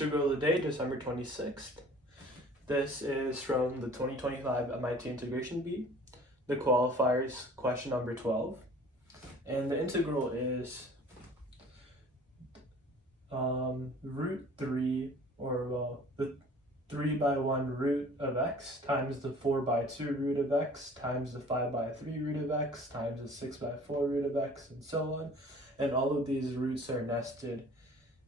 Integral of the day, December 26th. This is from the 2025 MIT Integration Bee, the qualifiers question number 12. And the integral is root 3, the 3 by 1 root of x times the 4 by 2 root of x times the 5 by 3 root of x times the 6 by 4 root of x, and so on. And all of these roots are nested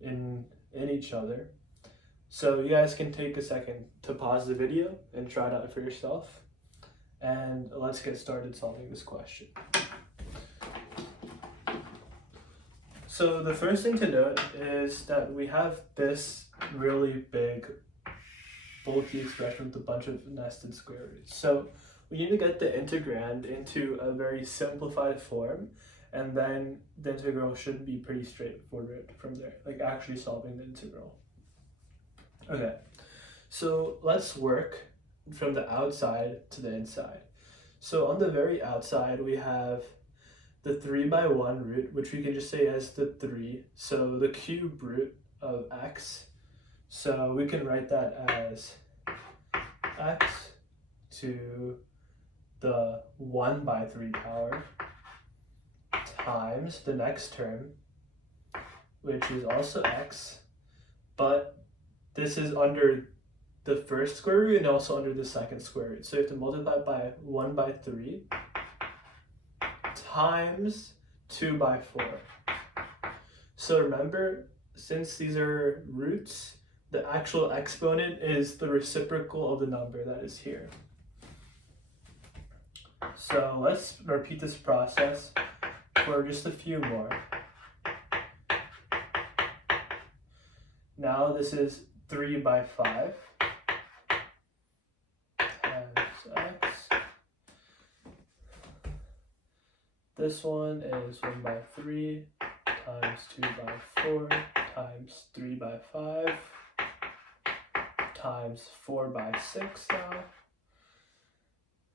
in each other. So you guys can take a second to pause the video and try it out for yourself. And let's get started solving this question. So the first thing to note is that we have this really big bulky expression with a bunch of nested square roots. So we need to get the integrand into a very simplified form, and then the integral should be pretty straightforward from there, like actually solving the integral. Okay, so let's work from the outside to the inside. So on the very outside, we have the 3 by 1 root, which we can just say as the 3, so the cube root of x. So we can write that as x to the 1 by 3 power times the next term, which is also x, but this is under the first square root and also under the second square root. So you have to multiply by 1 by 3 times 2 by 4. So remember, since these are roots, the actual exponent is the reciprocal of the number that is here. So let's repeat this process for just a few more. Now this is 3 by 5 times x. This one is 1 by 3 times 2 by 4 times 3 by 5 times 4 by 6 now.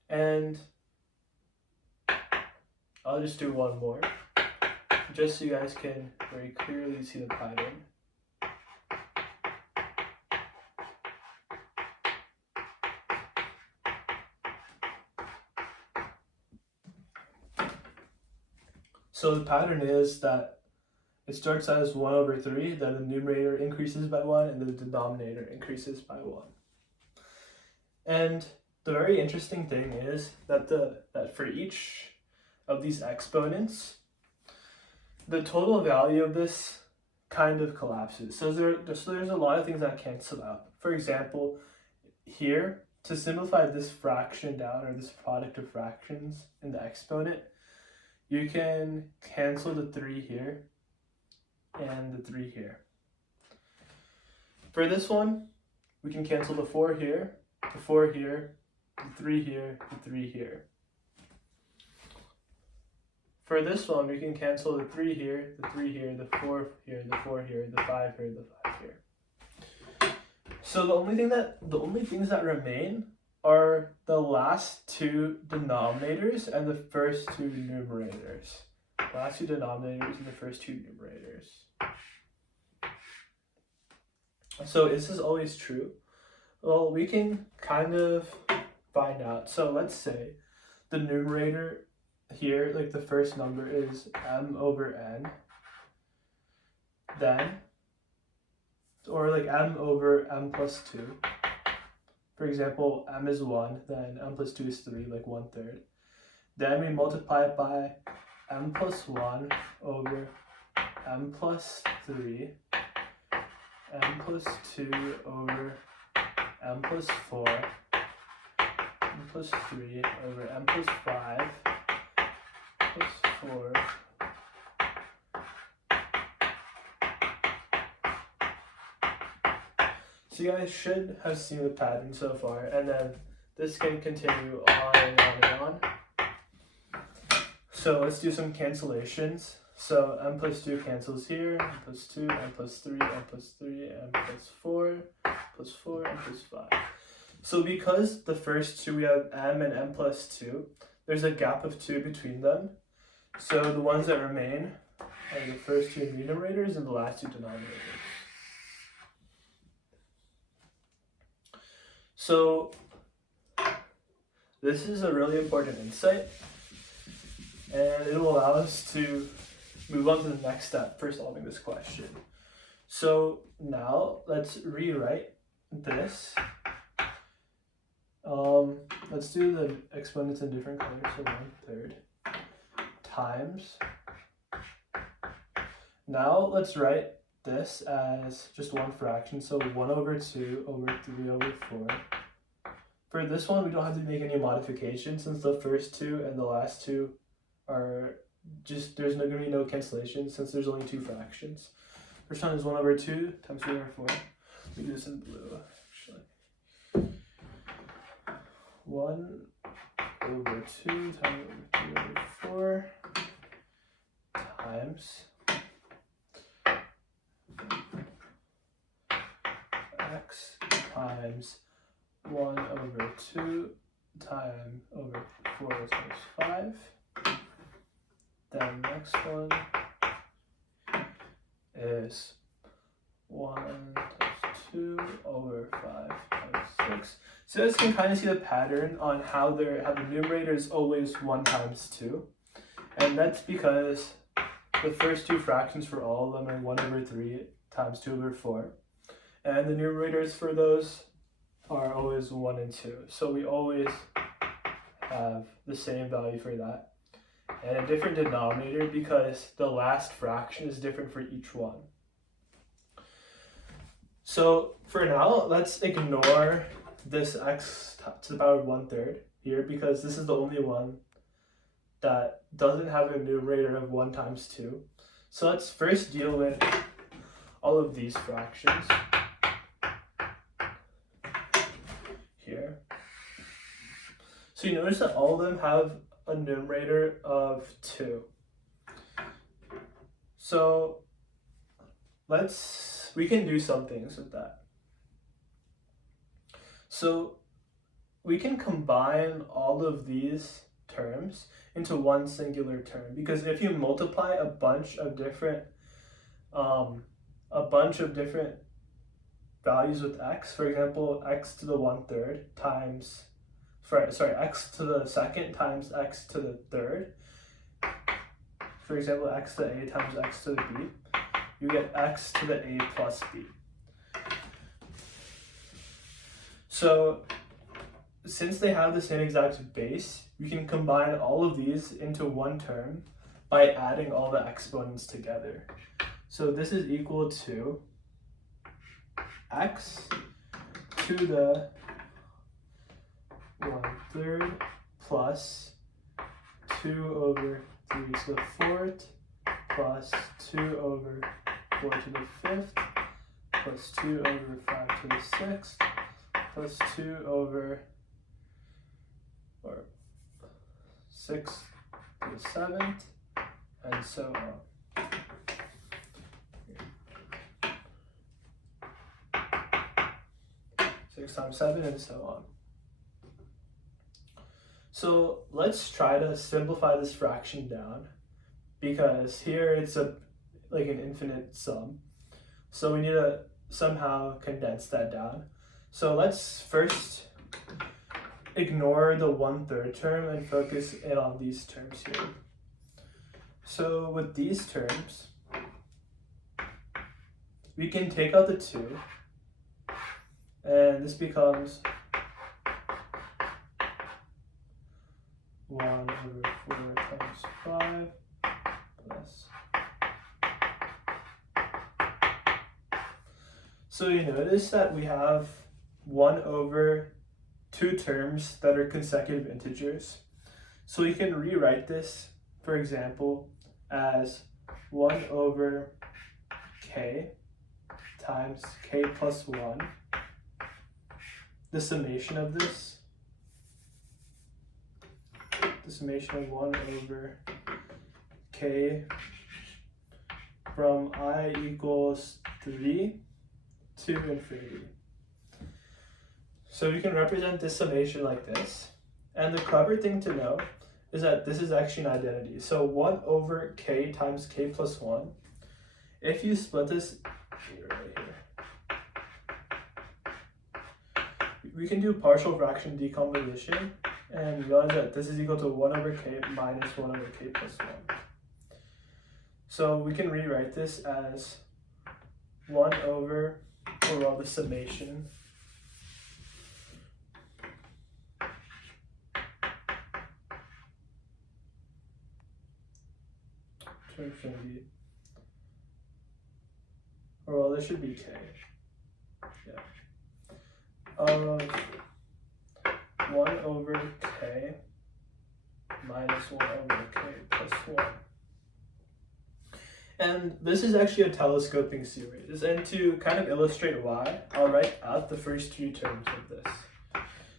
And I'll just do one more, just so you guys can very clearly see the pattern. So the pattern is that it starts as 1 over 3, then the numerator increases by 1, and then the denominator increases by 1. And the very interesting thing is that that for each of these exponents, the total value of this kind of collapses. So there's a lot of things that cancel out. For example, here, to simplify this fraction down, or this product of fractions in the exponent, you can cancel the 3 here and the 3 here. For this one, we can cancel the 4 here, the 4 here, the 3 here, the 3 here. For this one, we can cancel the 3 here, the 3 here, the 4 here, the 4 here, the 5 here, the 5 here. So the only things that remain are the last two denominators and the first two numerators. Last two denominators and the first two numerators. So is this always true? Well, we can kind of find out. So let's say the numerator here, like the first number, is m over n, then, or like m over m plus 2. For example, m is 1, then m plus 2 is 3, like 1/3. Then we multiply it by m plus 1 over m plus 3, m plus 2 over m plus 4, m plus 3 over m plus 5, plus 4, so you guys should have seen the pattern so far, and then this can continue on and on and on. So let's do some cancellations. So m plus 2 cancels here, m plus 2, m plus 3, m plus 3, m plus 4, plus 4, m plus 5. So because the first two we have m and m plus 2, there's a gap of 2 between them. So the ones that remain are the first two numerators and the last two denominators. So this is a really important insight, and it will allow us to move on to the next step for solving this question. So now let's rewrite this. Let's do the exponents in different colors, so 1/3 times. Now let's write this as just one fraction, so 1/2 over 3/4. For this one, we don't have to make any modifications since the first two and the last two are just, there's going to be no cancellation since there's only two fractions. First one is 1/2 times 3/4. Let me do this in blue, actually. 1/2 times 3/4 times x times 1/2 times over 4 times 5. Then next one is 1 times 2 over 5 times 6. So you can kind of see the pattern on how the numerator is always 1 times 2. And that's because the first two fractions for all of them are 1/3 times 2/4. And the numerators for those are always 1 and 2. So we always have the same value for that. And a different denominator because the last fraction is different for each one. So for now, let's ignore this x to the power of 1/3 here because this is the only one that doesn't have a numerator of 1 times 2. So let's first deal with all of these fractions here. So you notice that all of them have a numerator of 2. So we can do some things with that. So we can combine all of these terms into one singular term because if you multiply a bunch of different values with x, for example, x to the 1/3 times x to the second times x to the third. For example, x to the a times x to the b. You get x to the a plus b. So since they have the same exact base, we can combine all of these into one term by adding all the exponents together. So this is equal to x to the 1/3 plus 2/3 to the 4th plus 2/4 to the 5th plus 2/5 to the 6th plus 2/6 to the 7th, and so on. 6 times 7 and so on. So let's try to simplify this fraction down because here it's like an infinite sum. So we need to somehow condense that down. So let's first ignore the 1/3 term and focus in on these terms here. So with these terms, we can take out the 2, and this becomes 1/4 times 5 plus. So you notice that we have 1/2 terms that are consecutive integers. So we can rewrite this, for example, as 1/k times k plus 1. The summation of this, the summation of 1/k from I equals 3 to infinity. So we can represent this summation like this. And the clever thing to know is that this is actually an identity. So 1/k times k plus 1. If you split this right here, we can do partial fraction decomposition and realize that this is equal to 1 over k minus 1 over k plus 1. So we can rewrite this as 1 over, or well, the summation shouldn't be, or well, this should be k. Yeah. Of 1 over k minus 1 over k plus 1. And this is actually a telescoping series. And to kind of illustrate why, I'll write out the first 2 terms of this.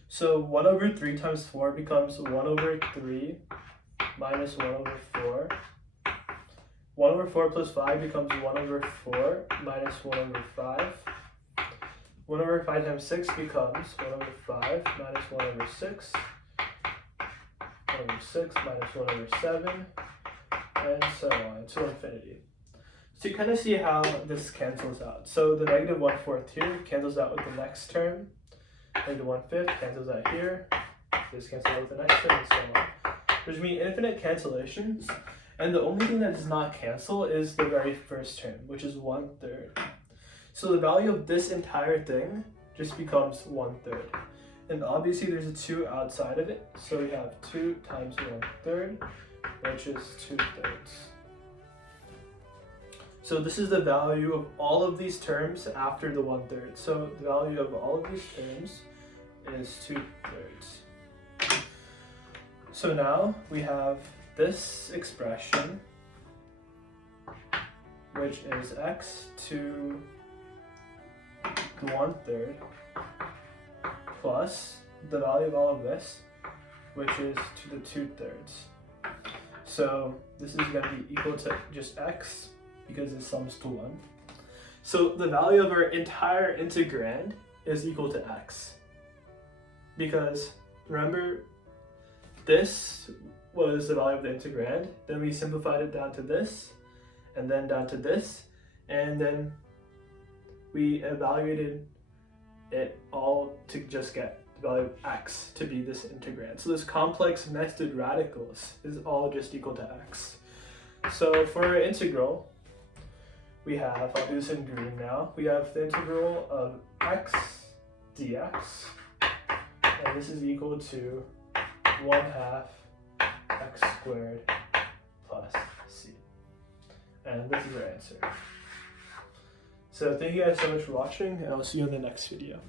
So 1 over 3 times 4 becomes 1 over 3 minus 1 over 4. 1 over 4 plus 5 becomes 1 over 4 minus 1 over 5. 1 over 5 times 6 becomes 1 over 5 minus 1 over 6. 1 over 6 minus 1 over 7, and so on to infinity. So you kind of see how this cancels out. So the negative 1/4 here cancels out with the next term. Negative 1/5 cancels out here. This cancels out with the next term, and so on. There's going to be infinite cancellations. And the only thing that does not cancel is the very first term, which is 1/3. So the value of this entire thing just becomes 1/3. And obviously there's a 2 outside of it. So we have 2 times 1/3, which is 2/3. So this is the value of all of these terms after the 1/3. So the value of all of these terms is 2/3. So now we have this expression, which is x to the 1/3 plus the value of all of this, which is to the 2/3. So this is going to be equal to just x because it sums to 1. So the value of our entire integrand is equal to x. Because remember, this was the value of the integrand, then we simplified it down to this, and then down to this, and then we evaluated it all to just get the value of x to be this integrand. So this complex nested radicals is all just equal to x. So for our integral, we have, I'll do this in green now, we have the integral of x dx, and this is equal to 1/2 x squared plus c. And this is our answer. So thank you guys so much for watching, and I'll see you in the next video.